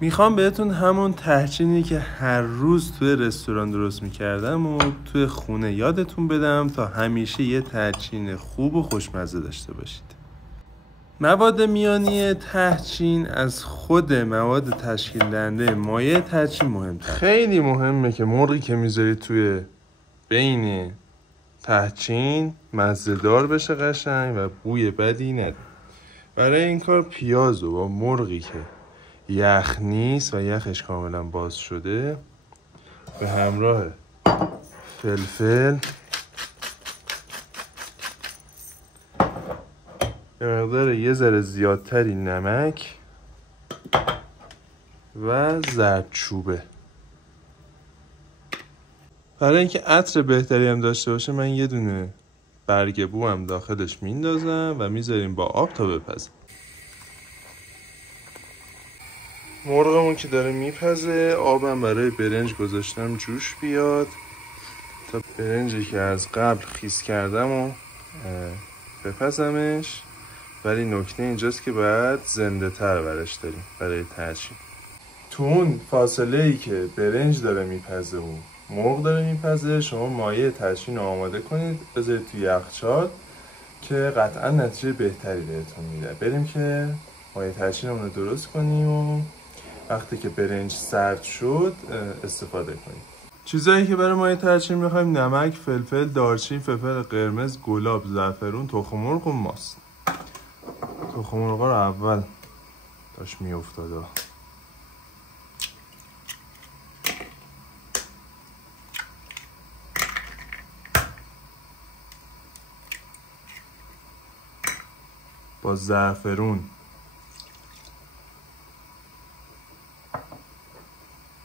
میخوام بهتون همون تحچینی که هر روز توی رستوران درست میکردم و توی خونه یادتون بدم تا همیشه یه تحچین خوب و خوشمزه داشته باشید. مواد میانی تحچین از خود مواد تشکیل دهنده مایع تحچین مهمتر. خیلی مهمه که مرغی که میذارید توی بین تحچین مزه‌دار بشه قشنگ و بوی بدی نده. برای این کار پیاز رو با مرغی که یخ نیست و یخش کاملا باز شده به همراه فلفل، به مقدار یه ذره زیادتری نمک و زردچوبه. برای اینکه عطر بهتری هم داشته باشه من یه دونه برگ بو هم داخلش میندازم و میذاریم با آب تا بپزه. مرغمون که داره میپزه، آبم برای برنج گذاشتم جوش بیاد تا برنجی که از قبل خیس کردم و بپزمش. ولی نکته اینجاست که باید زنده تر برش داریم برای تحچین. تو اون فاصله ای که برنج داره میپزه و مرغ داره میپزه شما مایع تحچین رو آماده کنید، بذارید توی یخچال که قطعا نتیجه بهتری بهتون میده. بریم که مایع تحچینمون رو درست کنیم و وقتی که برنج سرد شد استفاده کنیم. چیزایی که برای مایع تحچین میخوایم نمک، فلفل، دارچین، فلفل قرمز، گلاب، زعفرون، تخم مرغ و ماست. تخم مرغ رو اول داشت میافتاد. با زعفرون،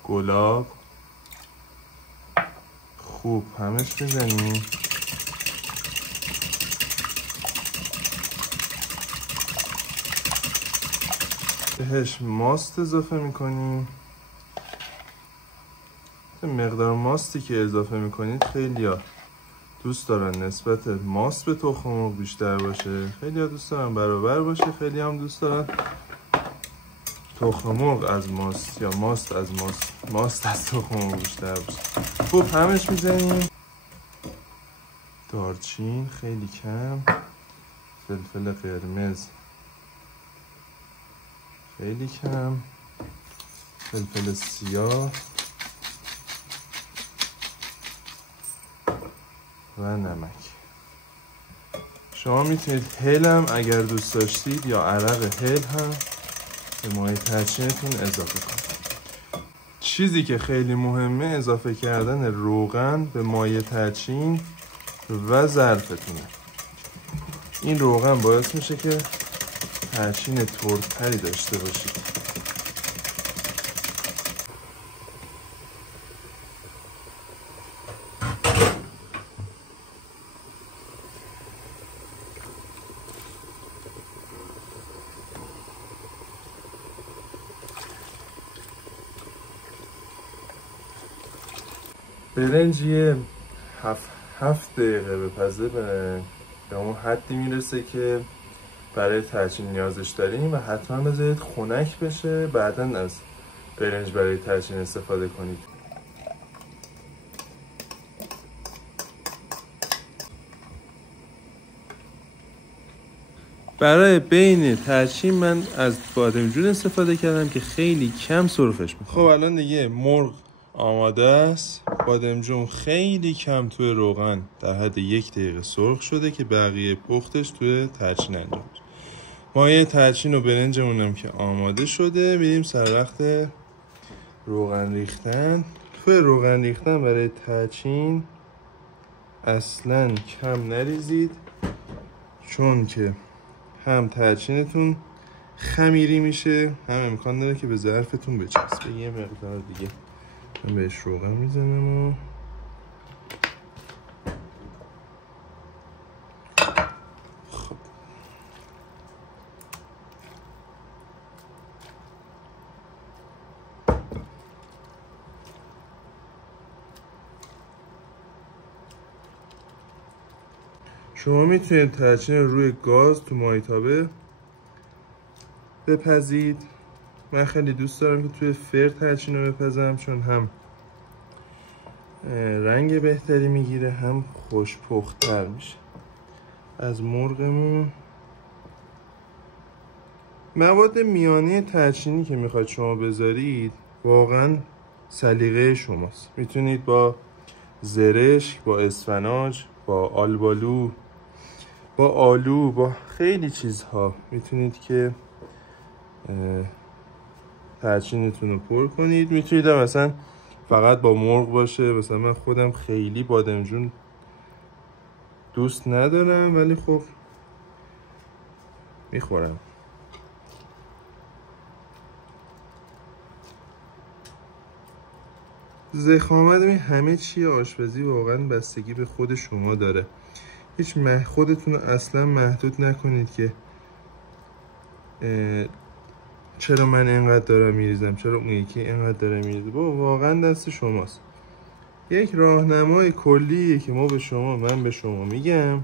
گلاب خوب همش بزنیم. بهش ماست اضافه میکنیم. مقدار ماستی که اضافه میکنید خیلی ها دوست دارن نسبت ماست به تخم مرغ بیشتر باشه، خیلی ها دوست دارن برابر باشه، خیلی هم دوست دارن تخم مرغ از ماست یا ماست از ماست از تخم مرغ بیشتر باشه. خوب همش میزنیم. دارچین خیلی کم، فلفل قرمز خیلی کم، فلفل سیاه و نمک. شما میتونید هل هم اگر دوست داشتید یا عرق هل هم به مایع تحچینتون اضافه کنید. چیزی که خیلی مهمه اضافه کردن روغن به مایع تحچین و ظرفتونه. این روغن باعث میشه که تحچین تردتری داشته باشید. برنج یه 7 دقیقه بپزه به اون حدی میرسه که برای تحچین نیازش داریم و حتما بذارید خنک بشه، بعداً از برنج برای تحچین استفاده کنید. برای بین تحچین من از بادمجون استفاده کردم که خیلی کم سرخش میکنه. خب الان دیگه مرغ آماده است. بادمجون خیلی کم توی روغن در حد 1 دقیقه سرخ شده که بقیه پختش توی تحچین انجام بشه. مایع تحچین و برنجمونم که آماده شده، میریم سر وقت روغن ریختن. توی روغن ریختن برای تحچین اصلا کم نریزید، چون که هم تحچینتون خمیری میشه هم امکان داره که به ظرفتون بچسبه. یه مقدار دیگه من بهش روغن میزنم و خب شما میتونید تحچین روی گاز تو مایتابه بپزید. من خیلی دوست دارم که توی فر ترچین رو بپزم، چون هم رنگ بهتری میگیره هم خوش پخت‌تر میشه. از مرغمون مواد میانه ترچینی که میخواید شما بذارید واقعا سلیقه شماست. میتونید با زرشک، با اسفناج، با آلبالو، با آلو، با خیلی چیزها میتونید که ترچینتون رو پر کنید. میتونید مثلا فقط با مرغ باشه. مثلا من خودم خیلی بادمجون دوست ندارم ولی خب میخورم. ضخامت همه چی آشپزی واقعا بستگی به خود شما داره. هیچ خودتون رو اصلا محدود نکنید که چرا من اینقدر دارم میریزم، چرا اون یکی اینقدر داره میریزه. واقعا دست شماست. یک راهنمای کلیه که من به شما میگم،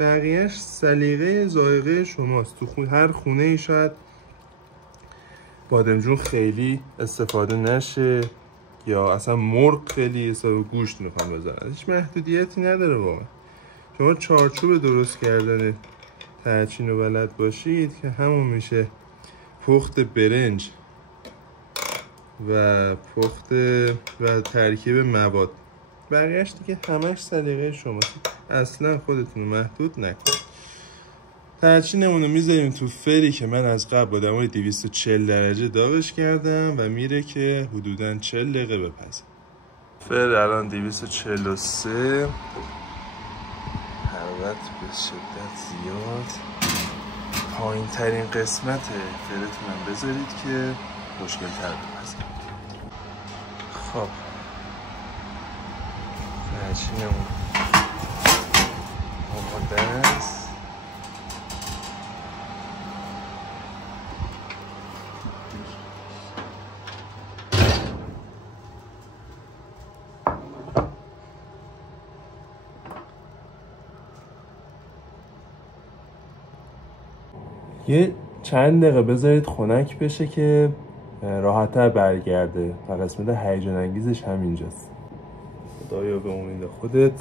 بقیهش سلیقه ذائقه شماست. تو هر خونه ای شاید بادمجون خیلی استفاده نشه یا اصلا مرغ خیلی گوشت میخوام بذارن، هیچ محدودیتی نداره. واقعا شما چارچوب درست کردن ترچین رو بلد باشید که همون میشه پخت برنج و پخت و ترکیب مواد. بقیهش دیگه همش سلیقه شماست، اصلا خودتون رو محدود نکنید. ترچینمون رو میذاریم تو فری که من از قبل با دمای 240 درجه داغش کردم و میره که حدوداً 40 دقیقه بپزه. فر الان 243، حرارت به شدت زیاد. پایین ترین قسمت فرتون هم بذارید که مشکل تر بپزه. خب ترچینمون آماده است. یه چند دقیقه بذارید خنک بشه که راحت‌تر برگرده و قسمت هیجان انگیزش همینجاست. خدایا به امید خودت.